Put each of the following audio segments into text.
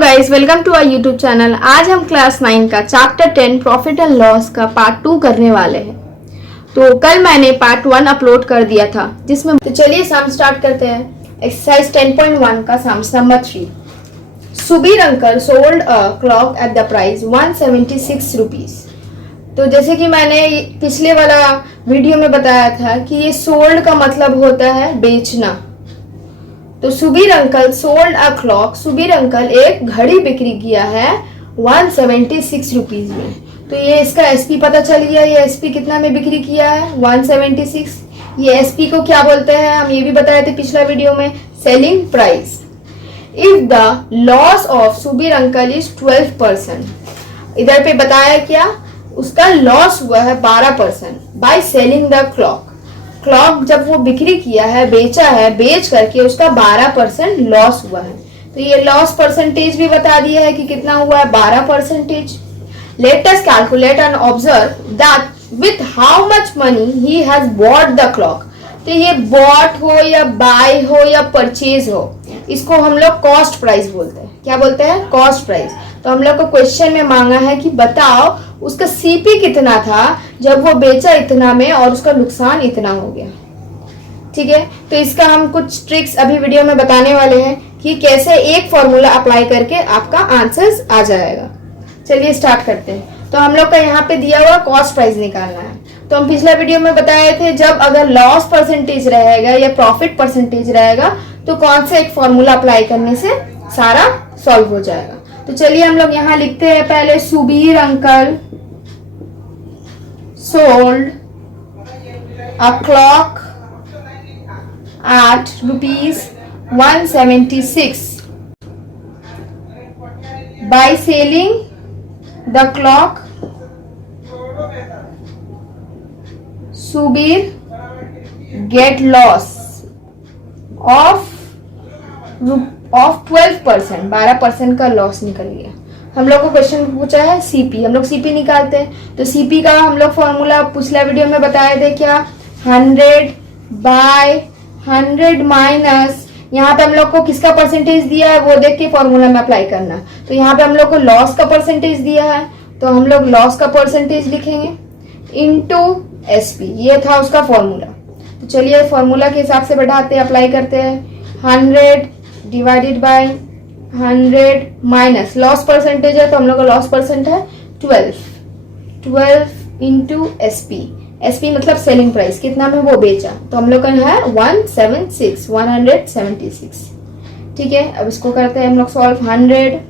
Guys, welcome to our YouTube channel. आज हम class 9 का चैप्टर 10 प्रॉफिट एंड लॉस का पार्ट 2 करने वाले हैं। तो कल मैंने पार्ट 1 अपलोड कर दिया था जिसमें तो चलिए सम स्टार्ट करते हैं। एक्सरसाइज 10.1 का sums number 3। Subir uncle sold a clock at the price 176 rupees. तो जैसे कि मैंने पिछले वाला वीडियो में बताया था कि ये सोल्ड का मतलब होता है बेचना। तो Subir uncle sold a clock, Subir uncle एक घड़ी बिक्री किया है 176 रुपीज में। तो ये इसका एसपी पता चल गया, ये एसपी कितना में बिक्री किया है 176। ये एसपी को क्या बोलते हैं हम ये भी बताए थे पिछला वीडियो में, selling price. If the loss of Subir uncle is 12%, इधर पे बताया क्या, उसका लॉस हुआ है 12% by selling the clock. Clock जब वो बिक्री किया है, बेचा है, बेच करके उसका 12% लॉस हुआ है। तो ये लॉस परसेंटेज भी बता दिया है कि कितना हुआ है 12%। Late us calculate and observe that with how much money he has bought the clock. तो ये बॉट हो या बाय हो या परचेज हो, इसको हम लोग कॉस्ट प्राइस बोलते हैं। क्या बोलते हैं? Cost price. तो हम लोग को क्वेश्चन में मांगा है कि बताओ उसका सीपी कितना था जब वो बेचा इतना में और उसका नुकसान इतना हो गया। ठीक है, तो इसका हम कुछ ट्रिक्स अभी वीडियो में बताने वाले हैं कि कैसे एक फॉर्मूला अप्लाई करके आपका आंसर्स आ जाएगा। चलिए स्टार्ट करते हैं। तो हम लोग का यहाँ पे दिया हुआ कॉस्ट प्राइस निकालना है। तो हम पिछला वीडियो में बताए थे जब अगर लॉस परसेंटेज रहेगा या प्रॉफिट परसेंटेज रहेगा तो कौन से एक फॉर्मूला अप्लाई करने से सारा सॉल्व हो जाएगा। तो चलिए हम लोग यहाँ लिखते हैं पहले, Subir uncle sold a clock at rupees 176 by selling the clock Subir get loss of 12%, 12% का लॉस निकल गया। हम लोग को क्वेश्चन पूछा है सीपी, हम लोग सीपी निकालते हैं। तो सीपी का हम लोग फॉर्मूला पिछला वीडियो में बताए थे क्या, 100 बाय 100 माइनस, यहाँ पे हम लोग को किसका परसेंटेज दिया है वो देख के फॉर्मूला में अप्लाई करना। तो यहाँ पे हम लोग को लॉस का परसेंटेज दिया है तो हम लोग लॉस का परसेंटेज लिखेंगे इनटू एसपी, ये था उसका फॉर्मूला। तो चलिए फॉर्मूला के हिसाब से बढ़ाते हैं, अप्लाई करते हैं। 100 divided by 100 minus loss percentage है तो हम लोग का लॉस परसेंट है 12 इंटू एसपी। एसपी मतलब सेलिंग प्राइस, कितना में वो बेचा, तो हम लोग का है 176। ठीक है, अब इसको करते हैं हम लोग सॉल्व। 100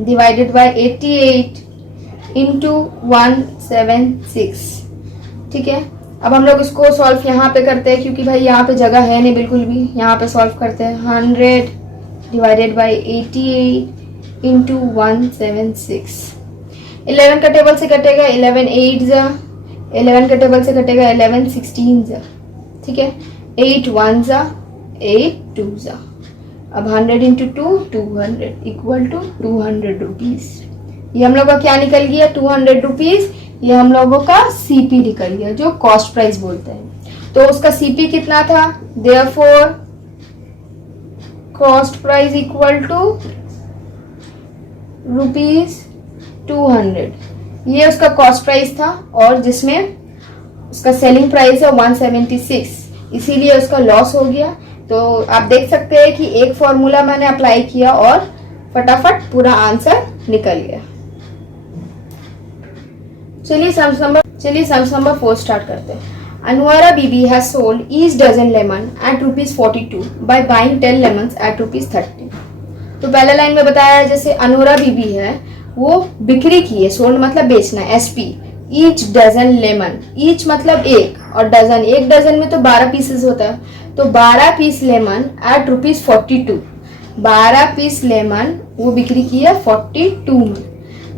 divided bye 88 into 176। ठीक है, अब हम लोग इसको सॉल्व यहाँ पे करते हैं क्योंकि भाई यहाँ पे जगह है नहीं बिल्कुल भी, यहाँ पे सॉल्व करते हैं। 100 डिवाइडेड बाई 88 इंटू 176। 11 का टेबल से कटेगा 11 8 जा, 11 का टेबल से कटेगा 11 16 जा। ठीक है, 8 1 जा 8 2 जा। अब 100 इंटू 2 200 इक्वल टू 200 रुपीज। ये हम लोग का क्या निकल गया 200 रुपीज। ये हम लोगों का सीपी निकल गया जो कॉस्ट प्राइस बोलते हैं। तो उसका सीपी कितना था, therefore cost price equal to ₹200। ये उसका कॉस्ट प्राइस था और जिसमें उसका सेलिंग प्राइस है 176, इसीलिए उसका लॉस हो गया। तो आप देख सकते हैं कि एक फॉर्मूला मैंने अप्लाई किया और फटाफट पूरा आंसर निकल गया। चलिए सम्स नंबर 4 स्टार्ट करते हैं। Anwara Bibi has sold each dozen lemon at ₹42 by buying 10 lemons at ₹30। तो पहला लाइन में बताया है जैसे अनोरा बीबी है वो बिक्री की है, सोल्ड मतलब बेचना, SP, each dozen lemon, each मतलब एक और डजन, एक डजन में तो 12 पीसेस होता है, तो 12 piece lemon at ₹42, 12 piece lemon वो बिक्री की है 42 में।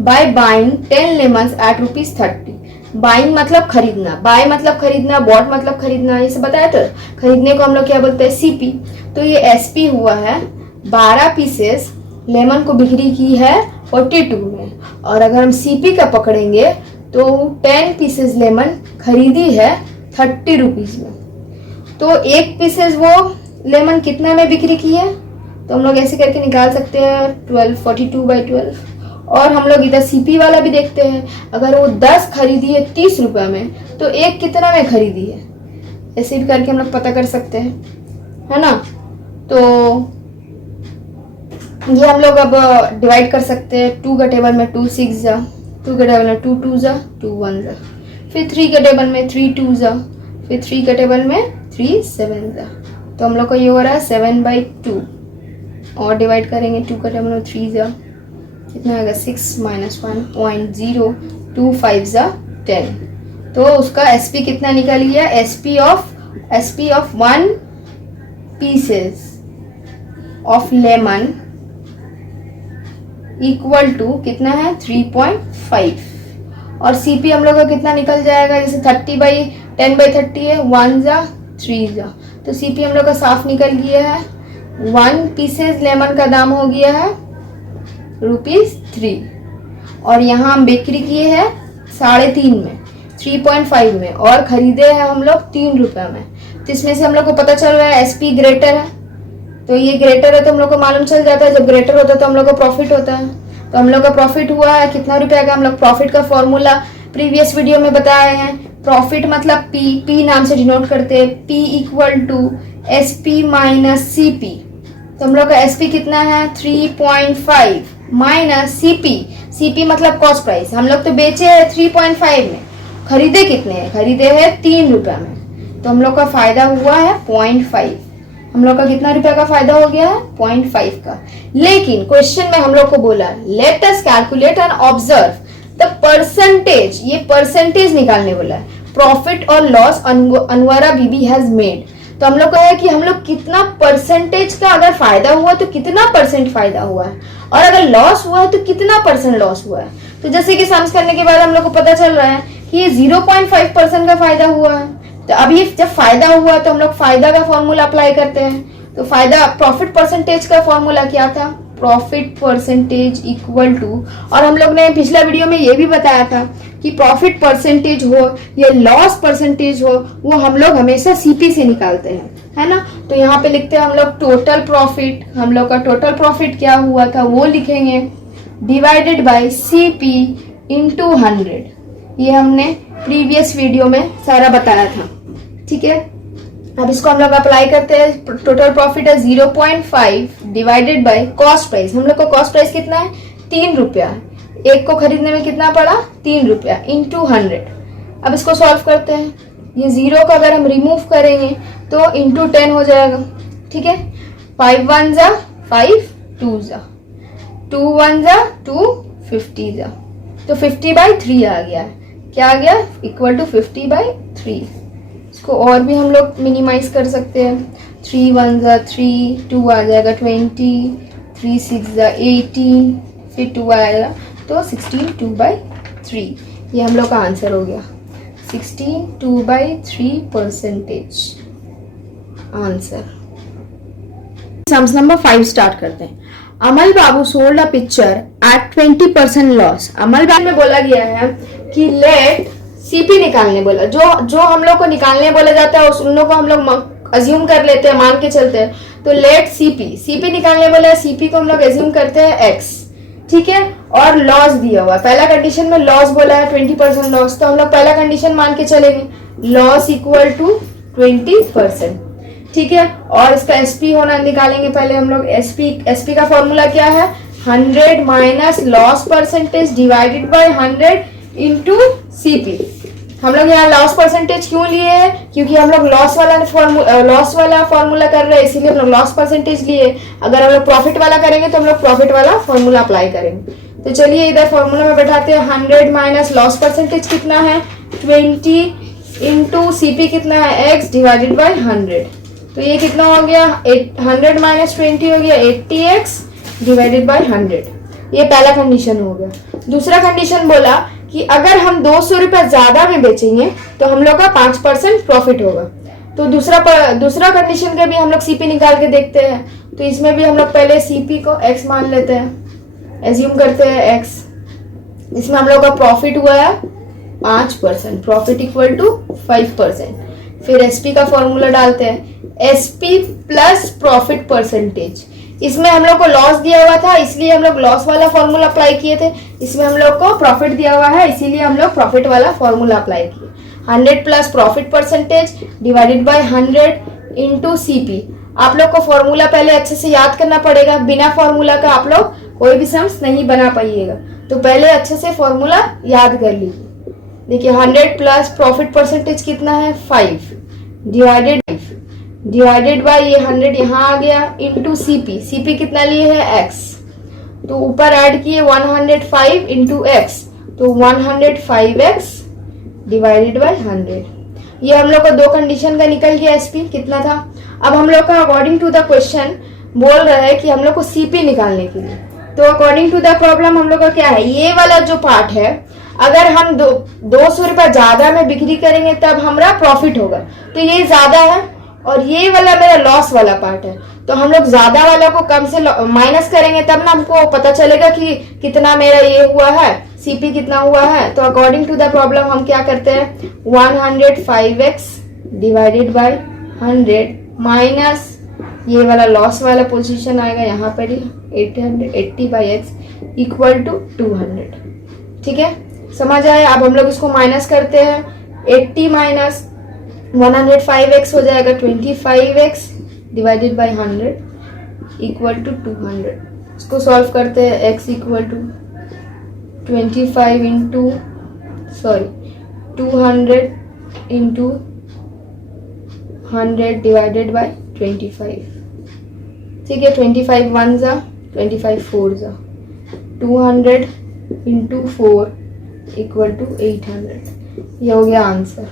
By buying 10 lemons at ₹30। Buying मतलब खरीदना, बाय मतलब खरीदना, बॉट मतलब खरीदना, ये सब बताया तो खरीदने को हम लोग क्या बोलते हैं सीपी। तो ये एसपी हुआ है 12 पीसेस लेमन को बिक्री की है 42 में, और अगर हम सीपी का पकड़ेंगे तो 10 पीसेस लेमन खरीदी है 30 रुपीज में। तो एक पीसेस वो लेमन कितना में बिक्री की है तो हम लोग ऐसे करके निकाल सकते हैं 42/12। और हम लोग इधर सीपी वाला भी देखते हैं, अगर वो 10 खरीदी है 30 रुपये में तो एक कितना में खरीदी है, ऐसे भी करके हम लोग पता कर सकते हैं, है ना। तो ये हम लोग अब डिवाइड कर सकते हैं। 2 के टेबल में 2 6 जा, 2 के टेबल में 2 2 जा, 2 1 जा, फिर 3 के टेबल में 3 2 जा, फिर 3 के टेबल में 3 7 जा। तो हम लोग को ये हो रहा है 7/2। और डिवाइड करेंगे 2 के टेबल में 3 जा, कितना आएगा 6 - 1.025 जा 10। तो उसका एसपी कितना निकल गया, SP of 1 pieces of lemon equal to कितना है 3.5। और सीपी हम लोग का कितना निकल जाएगा, जैसे 30/10/30 है, 1 जा 3 जा, तो सीपी हम लोग का साफ निकल गया है। 1 पीसेस लेमन का दाम हो गया है ₹3। और यहाँ हम बिक्री किए हैं 3.5 में, 3.5 में, और खरीदे हैं हम लोग 3 रुपये में। तो इसमें से हम लोग को पता चल रहा है एसपी ग्रेटर है, तो ये ग्रेटर है तो हम लोग को मालूम चल जाता है जब ग्रेटर होता है तो हम लोग को प्रॉफिट होता है। तो हम लोग का प्रॉफिट हुआ है कितना रुपया का, हम लोग प्रॉफिट का फॉर्मूला प्रीवियस वीडियो में बताए हैं। प्रॉफिट मतलब पी नाम से डिनोट करते हैं, P = SP - CP। तो हम लोग का SP कितना है 3.5 माइनस CP मतलब कॉस्ट प्राइस। हम लोग तो बेचे हैं 3.5 में, खरीदे कितने हैं, खरीदे हैं 3 रुपये में, तो हम लोग का फायदा हुआ है 0.5। हम लोग का कितना रुपया का फायदा हो गया है 0.5 का। लेकिन क्वेश्चन में हम लोग को बोला let us calculate and observe the percentage, ये परसेंटेज निकालने बोला है, प्रॉफिट और loss Anwara Bibi has made. तो हम लोग का है कि हम लोग कितना परसेंटेज का अगर फायदा हुआ तो कितना परसेंट फायदा हुआ है, और अगर लॉस हुआ है तो कितना परसेंट लॉस हुआ है। तो जैसे कि सम्स करने के बाद हम लोग को पता चल रहा है कि ये 0.5% का फायदा हुआ है। तो अब ये जब फायदा हुआ तो हम लोग फायदा का फॉर्मूला अप्लाई करते हैं। तो फायदा प्रॉफिट परसेंटेज का फॉर्मूला क्या था, प्रॉफिट परसेंटेज इक्वल टू, और हम लोग ने पिछला वीडियो में ये भी बताया था कि प्रॉफिट परसेंटेज हो या लॉस परसेंटेज हो वो हम लोग हमेशा सीपी से निकालते हैं, है ना। तो यहाँ पे लिखते हैं हम लोग टोटल प्रॉफिट, हम लोग का टोटल प्रॉफिट क्या हुआ था वो लिखेंगे डिवाइडेड बाय सीपी × 100। ये हमने प्रीवियस वीडियो में सारा बताया था, ठीक है। अब इसको हम लोग अप्लाई करते हैं। टोटल प्रॉफिट है 0.5 डिवाइडेड बाय कॉस्ट प्राइस। हम लोग का कॉस्ट प्राइस कितना है 3 रुपया, एक को खरीदने में कितना पड़ा 3 रुपया × 100। अब इसको सॉल्व करते हैं। ये 0 का अगर हम रिमूव करेंगे तो × 10 हो जाएगा, ठीक है। 5 1 जा 5, 2 जा 2 1 जा 2, 50 जा, तो 50/3 आ गया है। क्या आ गया इक्वल टू 50/3। इसको और भी हम लोग मिनिमाइज कर सकते हैं। 3 1 जा 3, 2 आ जाएगा 20, 3 6 जा 18, फिर 2 आएगा तो 16 2/3। ये हम लोग का आंसर हो गया 16 2/3% आंसर। सम्स नंबर 5 स्टार्ट करते हैं। Amal babu sold a picture at 20% loss. Amal babu में बोला गया है कि लेट सीपी निकालने बोला, जो हम लोग को निकालने बोला जाता है उन लोग को हम लोग अज्यूम कर लेते हैं, मान के चलते हैं। तो लेट सीपी निकालने बोला है, सीपी को हम लोग अज्यूम करते हैं एक्स, ठीक है। और लॉस दिया हुआ, पहला कंडीशन में लॉस बोला है 20% लॉस, तो हम लोग पहला कंडीशन मान के चलेंगे लॉस इक्वल टू 20%, ठीक है। और इसका एसपी होना निकालेंगे पहले हम लोग। एसपी का फॉर्मूला क्या है 100 minus loss percentage divided by 100 into CP. हम लोग यहाँ लॉस परसेंटेज क्यों लिए हैं, क्योंकि हम लोग लॉस वाला फॉर्मूला कर रहे हैं, इसीलिए हम लोग लॉस परसेंटेज लिए। अगर हम लोग प्रॉफिट वाला करेंगे तो हम लोग प्रॉफिट वाला फॉर्मूला अप्लाई करेंगे। तो चलिए इधर फॉर्मूला में बैठाते हैं। 100 माइनस लॉस परसेंटेज कितना है 20 इंटू सीपी कितना है x डिवाइडेड बाय 100। तो ये कितना हो गया 100 माइनस 20 हो गया 80x डिवाइडेड बाय 100। ये पहला कंडीशन हो गया। दूसरा कंडीशन बोला कि अगर हम 200 रुपये ज्यादा में बेचेंगे तो हम लोग का 5% प्रॉफिट होगा। तो दूसरा कंडीशन का भी हम लोग सीपी निकाल के देखते हैं। तो इसमें भी हम लोग पहले सीपी को x मान लेते हैं, एज्यूम करते हैं x। इसमें हम लोग का प्रॉफिट हुआ है 5%, प्रॉफिट इक्वल टू 5%। फिर एसपी का फॉर्मूला डालते हैं, एसपी प्लस प्रॉफिट परसेंटेज इसमें हम लोग को लॉस दिया हुआ था इसलिए हम लोग लॉस वाला फॉर्मूला अप्लाई किए थे, इसमें हम लोग को प्रॉफिट दिया हुआ है इसीलिए हम लोग प्रॉफिट वाला फॉर्मूला अप्लाई किए। 100 plus profit percentage divided by 100 into CP. आप लोग को फॉर्मूला पहले अच्छे से याद करना पड़ेगा, बिना फॉर्मूला का आप लोग कोई भी सम्स नहीं बना पाइएगा, तो पहले अच्छे से फॉर्मूला याद कर लीजिए। देखिए 100 प्लस प्रॉफिट परसेंटेज कितना है 5 डिवाइडेड बाय ये 100 यहाँ आ गया इंटू सीपी। सीपी कितना लिए है x, तो ऊपर ऐड किए 105 इंटू एक्स, तो 105x डिवाइडेड बाय 100। ये हम लोग का दो कंडीशन का निकल गया एसपी कितना था। अब हम लोग का अकॉर्डिंग टू द क्वेश्चन बोल रहा है कि हम लोग को सीपी निकालने के लिए, तो अकॉर्डिंग टू द प्रॉब्लम हम लोग का क्या है, ये वाला जो पार्ट है अगर हम 200 रुपये ज्यादा में बिक्री करेंगे तब हमारा प्रॉफिट होगा, तो ये ज्यादा है और ये वाला मेरा लॉस वाला पार्ट है, तो हम लोग ज्यादा वाला को कम से माइनस करेंगे तब ना हमको पता चलेगा कि कितना मेरा ये हुआ है, सीपी कितना हुआ है। तो अकॉर्डिंग टू द प्रॉब्लम हम क्या करते हैं 105x डिवाइडेड बाय 100 माइनस ये वाला लॉस वाला पोजीशन आएगा यहाँ पर ही 880/x इक्वल टू 200। ठीक है, समझ आए। अब हम लोग इसको माइनस करते हैं, 80 माइनस 105x हो जाएगा 25x divided by 100 equal to 200। इसको सॉल्व करते हैं, x equal to 25 into 200 into 100 divided by 25। ठीक है, 25 1 जा 25 4 जा 200 इंटू 4 इक्वल टू 800। ये हो गया आंसर।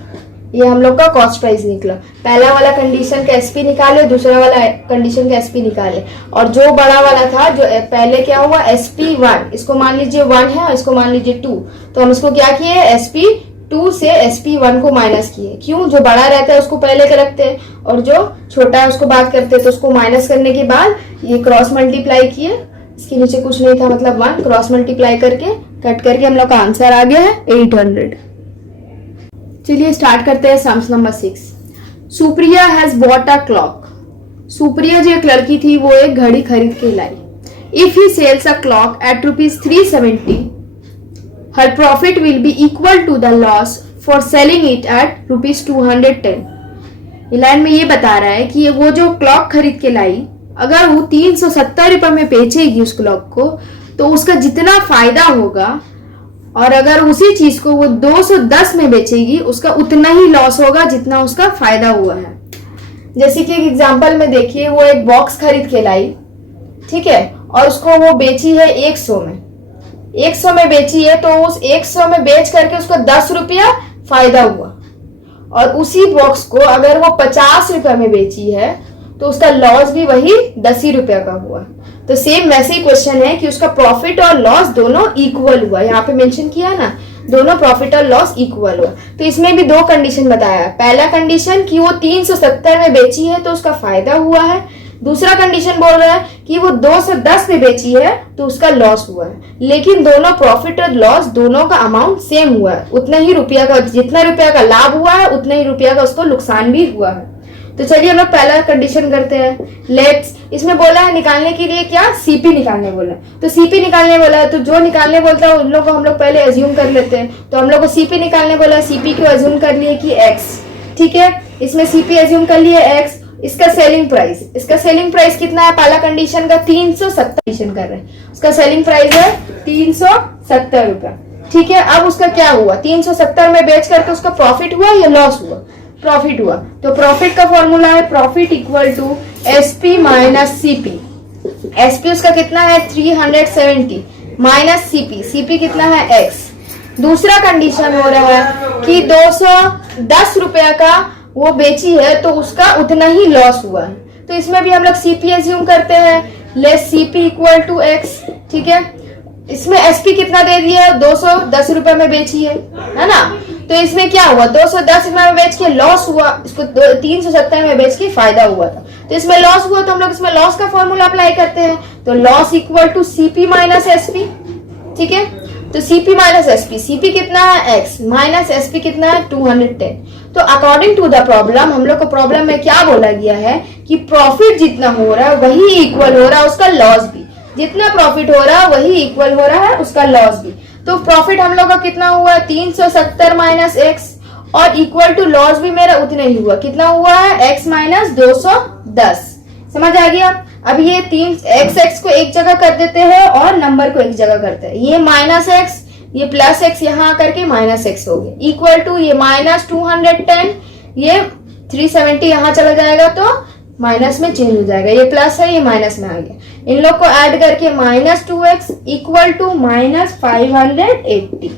ये हम लोग का कॉस्ट प्राइस निकला। पहला वाला कंडीशन का एसपी निकाले, दूसरा वाला कंडीशन का एसपी निकाले, और जो बड़ा वाला था जो पहले क्या हुआ SP1, इसको मान लीजिए 1 है और इसको मान लीजिए 2, तो हम इसको क्या किए SP2 से SP1 को माइनस किए। क्यों, जो बड़ा रहता है उसको पहले के रखते हैं और जो छोटा है उसको बाद करते हैं, तो उसको माइनस करने के बाद ये क्रॉस मल्टीप्लाई किए, इसके नीचे कुछ नहीं था मतलब 1, क्रॉस मल्टीप्लाई करके कट करके हम लोग का आंसर आ गया है 800। चलिए स्टार्ट करते हैं sums number 6। Supriya has bought a clock. Supriya जो एक लड़की थी वो एक घड़ी खरीद के लाई। If he sells a clock at ₹370 her profit will be equal to the loss for selling it at ₹210। ये लाइन में ये बता रहा है कि वो जो क्लॉक खरीद के लाई अगर वो 370 रुपए में बेचेगी उस क्लॉक को तो उसका जितना फायदा होगा, और अगर उसी चीज को वो 210 में बेचेगी उसका उतना ही लॉस होगा जितना उसका फायदा हुआ है। जैसे कि एक एग्जांपल में देखिए, वो एक बॉक्स खरीद के लाई, ठीक है, और उसको वो बेची है 100 में, 100 में बेची है, तो उस 100 में बेच करके उसको 10 रुपया फायदा हुआ, और उसी बॉक्स को अगर वो 50 रुपए में बेची है तो उसका लॉस भी वही 10 ही रुपया का हुआ। तो सेम वैसे ही क्वेश्चन है कि उसका प्रॉफिट और लॉस दोनों इक्वल हुआ, यहाँ पे मेंशन किया ना, दोनों प्रॉफिट और लॉस इक्वल हुआ। तो इसमें भी दो कंडीशन बताया है। पहला कंडीशन कि वो 370 में बेची है तो उसका फायदा हुआ है, दूसरा कंडीशन बोल रहा है कि वो 210 में बेची है तो उसका लॉस हुआ है, लेकिन दोनों प्रॉफिट और लॉस दोनों का अमाउंट सेम हुआ है, उतना ही रुपया का, जितना रुपया का लाभ हुआ है उतना ही रुपया का उसको नुकसान भी हुआ है। तो चलिए हम लोग पहला कंडीशन करते हैं। लेट्स, इसमें बोला है निकालने के लिए क्या, सीपी निकालने बोला है, तो सीपी निकालने बोला है, तो जो निकालने बोलता है उन लोग को हम लोग पहले एज्यूम कर लेते हैं। तो हम लोग को सीपी निकालने बोला है, सीपी को एज्यूम कर लिए कि एक्स, ठीक है, इसमें सीपी एज्यूम कर लिए एक्स। इसका सेलिंग प्राइस कितना है, पहला कंडीशन का 370 कर रहे हैं, उसका सेलिंग प्राइस है 370 रुपया, ठीक है। अब उसका क्या हुआ, 370 में बेच करके उसका प्रॉफिट हुआ या लॉस हुआ, प्रॉफिट हुआ। तो प्रॉफिट का फॉर्मूला है profit equal to SP minus CP. SP उसका कितना है 370 माइनस सीपी, सीपी कितना है एक्स। दूसरा कंडीशन हो रहा है कि 210 रुपया का वो बेची है तो उसका उतना ही लॉस हुआ है, तो इसमें भी हम लोग सीपी एज्यूम करते हैं, let's CP equal to x, ठीक है। इसमें एसपी कितना दे दिया है, 210 रुपए में बेची है ना, तो इसमें क्या हुआ 210 रुपए में बेच के लॉस हुआ, इसको 370 में बेच के फायदा हुआ था, तो इसमें लॉस हुआ, तो हम लोग इसमें लॉस का फॉर्मूला अप्लाई करते हैं, तो loss equal to CP minus SP, ठीक है। तो CP माइनस SP, CP कितना है x माइनस SP कितना है 210। तो अकॉर्डिंग टू द प्रॉब्लम हम लोग को प्रॉब्लम में क्या बोला गया है कि प्रॉफिट जितना हो रहा है वही इक्वल हो रहा है उसका लॉस भी, जितना प्रॉफिट हो रहा है वही इक्वल हो रहा है उसका लॉस भी। तो प्रॉफिट हम लोग का कितना हुआ है 370 माइनस x और इक्वल टू लॉस भी मेरा उतना ही हुआ, कितना हुआ है x माइनस 210। समझ आ गया। अब ये तीन x को एक जगह कर देते हैं और नंबर को एक जगह करते हैं, ये माइनस x ये प्लस x यहाँ करके माइनस x हो गया, इक्वल टू ये माइनस 210 ये 370 यहाँ चला जाएगा तो माइनस में चेंज हो जाएगा, ये प्लस है ये माइनस में आ गया। इन लोग को ऐड करके minus 2x equal to minus 580।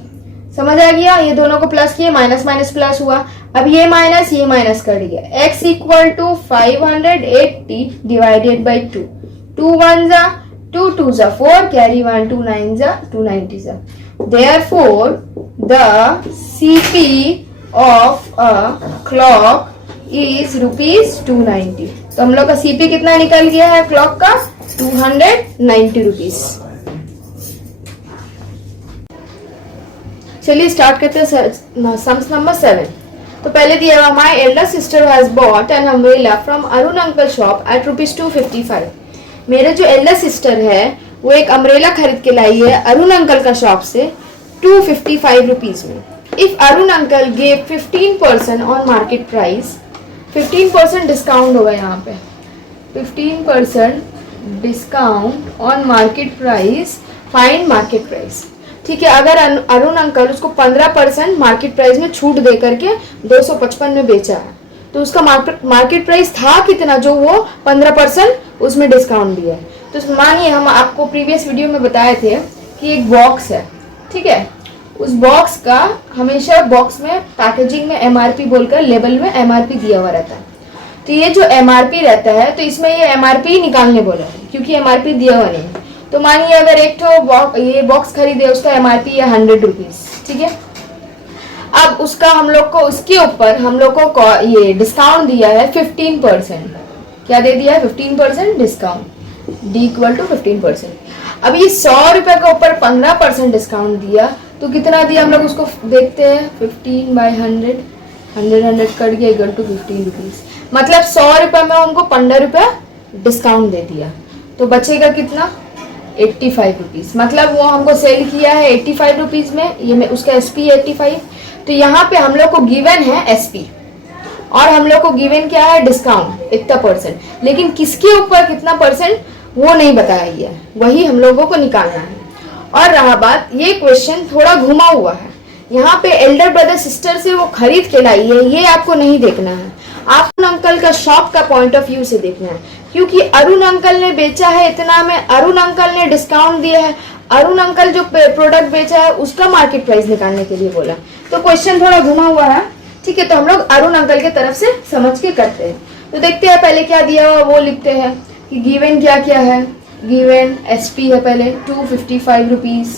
समझ आ गया। ये दोनों को प्लस किए माइनस माइनस प्लस हुआ। अब ये माइनस कट गया। x equal to 580 divided by 2, 2 1 जा 2 2 जा 4 कैरी 1 2 9 जा 290 जा। Therefore the CP of a clock is rupees 290। तो हम लोग का CP कितना निकल गया है क्लॉक का 290 रुपीज। चलिए स्टार्ट करते हैं सम्स नंबर 7। तो पहले दिया हुआ my elder sister has bought an umbrella from Arun uncle shop at rupees 255। मेरे जो एल्डर सिस्टर है वो एक अम्ब्रेला खरीद के लाई है अरुण अंकल का शॉप से 255 रुपीज में। If Arun uncle gave 15% on market price, 15% discount होगा यहाँ पे, 15% discount on market price, find market price. ठीक है, अगर अरुण अंकल उसको 15% मार्केट प्राइस में छूट दे करके 255 में बेचा है तो उसका मार्केट प्राइस था कितना जो वो 15% उसमें डिस्काउंट दिया है। तो मानिए हम आपको प्रीवियस वीडियो में बताए थे कि एक बॉक्स है, ठीक है, उस बॉक्स का हमेशा बॉक्स में पैकेजिंग में MRP बोलकर लेबल में MRP दिया हुआ रहता है। तो ये जो MRP रहता है तो इसमें ये MRP निकालने बोला है क्योंकि MRP दिया हुआ नहीं है। तो मानिए अगर एक तो ये बॉक्स खरीदे उसका MRP है 100 रुपीज, ठीक है। अब उसका हम लोग को उसके ऊपर हम लोग को ये डिस्काउंट दिया है 15%। क्या दे दिया है 15% डिस्काउंट, D इक्वल टू 15%। अब ये 100 रुपए के ऊपर 15% डिस्काउंट दिया तो कितना दिया हम लोग उसको देखते हैं 15 बाई 100, 100 कट गया इक्वल टू 15 रुपीज। मतलब 100 रुपए में उनको 15 रुपए डिस्काउंट दे दिया तो बचेगा कितना 85 रुपीज। मतलब वो हमको सेल किया है 85 रुपीज में, ये में उसका SP 85। तो यहाँ पे हम लोग को गिवन है SP और हम लोग को गिवन क्या है डिस्काउंट इतना %, लेकिन किसके ऊपर कितना % वो नहीं बताया गया है, वही हम लोगों को निकालना है। और रहा बात ये क्वेश्चन थोड़ा घुमा हुआ है, यहाँ पे एल्डर ब्रदर सिस्टर से वो खरीद के लाई है, ये आपको नहीं देखना है, आपको अंकल का शॉप का पॉइंट ऑफ व्यू से देखना है क्योंकि अरुण अंकल ने बेचा है इतना में, अरुण अंकल ने डिस्काउंट दिया है, अरुण अंकल जो प्रोडक्ट बेचा है उसका मार्केट प्राइस निकालने के लिए बोला। तो क्वेश्चन थोड़ा घुमा हुआ है, ठीक है। तो हम लोग अरुण अंकल के तरफ से समझ के करते हैं। तो देखते हैं पहले क्या दिया हुआ वो लिखते हैं कि गिवन क्या क्या है। गिवन SP है पहले 255 रुपीज,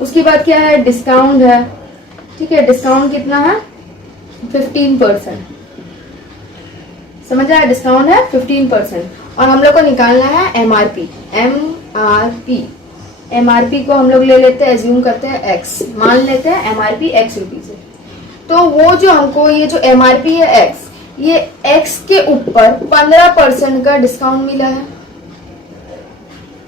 उसके बाद क्या है डिस्काउंट है, ठीक है, डिस्काउंट कितना है 15%। समझ आया, डिस्काउंट है 15% और हम लोग को निकालना है MRP। MRP को हम लोग ले लेते हैं, एज्यूम करते हैं X, मान लेते हैं MRP X रुपीज है। तो वो जो हमको ये जो MRP है X, ये X के ऊपर 15% का डिस्काउंट मिला है,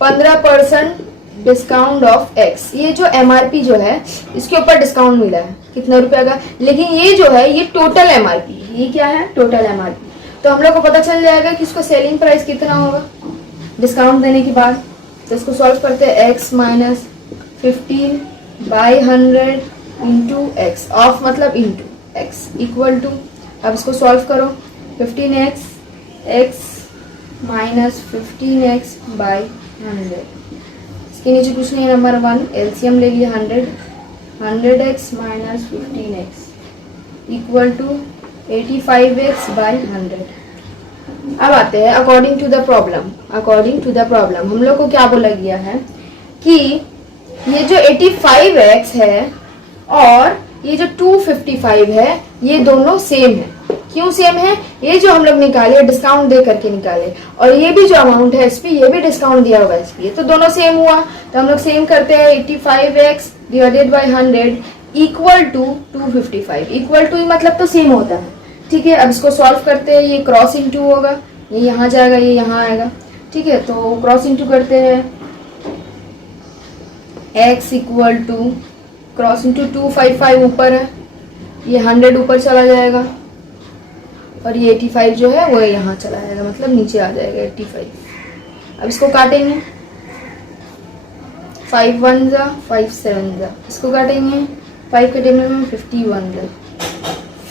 15% डिस्काउंट ऑफ X। ये जो MRP जो है इसके ऊपर डिस्काउंट मिला है कितना रुपए का, लेकिन ये जो है ये टोटल MRP, ये क्या है टोटल MRP। तो हम लोग को पता चल जाएगा कि इसको सेलिंग प्राइस कितना होगा डिस्काउंट देने के बाद। तो इसको सॉल्व करते हैं x minus 15 by 100 into x, of मतलब इंटू x इक्वल टू, अब इसको सॉल्व करो 15x x minus 15x by 100, इसके नीचे कुछ नहीं, नंबर 1 LCM ले लिया 100x minus 15x equal to 85x by 100। अब आते हैं according to the problem. According to the problem हम लोग को क्या बोला गया है कि ये जो 85x है और ये जो 255 है ये दोनों सेम है। क्यों सेम है? ये जो हम लोग निकाले डिस्काउंट दे करके निकाले और ये भी जो अमाउंट है SP ये भी डिस्काउंट दिया हुआ है SP, तो दोनों सेम हुआ। तो हम लोग सेम करते हैं 85x divided by 100 equal to 255। Equal to मतलब तो सेम होता है, ठीक है। अब इसको सॉल्व करते हैं, ये क्रॉस इंटू होगा, ये यहाँ जाएगा, ये यहाँ आएगा, ठीक है। तो क्रॉस इंटू करते हैं, x equal to cross into 255 ऊपर है, ये 100 ऊपर चला जाएगा और ये 85 जो है वो यहाँ चला जाएगा, मतलब नीचे आ जाएगा 85। अब इसको काटेंगे, 5 1 जा 5 7 जा, इसको काटेंगे 5 के टेबल में 51 जा,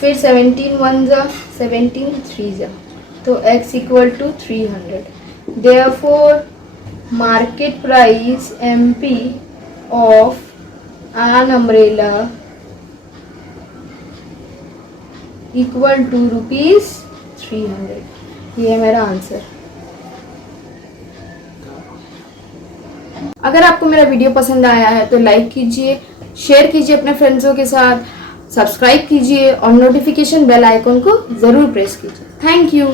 फिर 17 1 जा 17 3 जा, तो x equal to 300। Therefore market price MP of an umbrella equal to ₹300। ये है मेरा आंसर। अगर आपको मेरा वीडियो पसंद आया है तो लाइक कीजिए, शेयर कीजिए अपने फ्रेंड्सों के साथ, सब्सक्राइब कीजिए और नोटिफिकेशन बेल आइकन को ज़रूर प्रेस कीजिए। Thank you.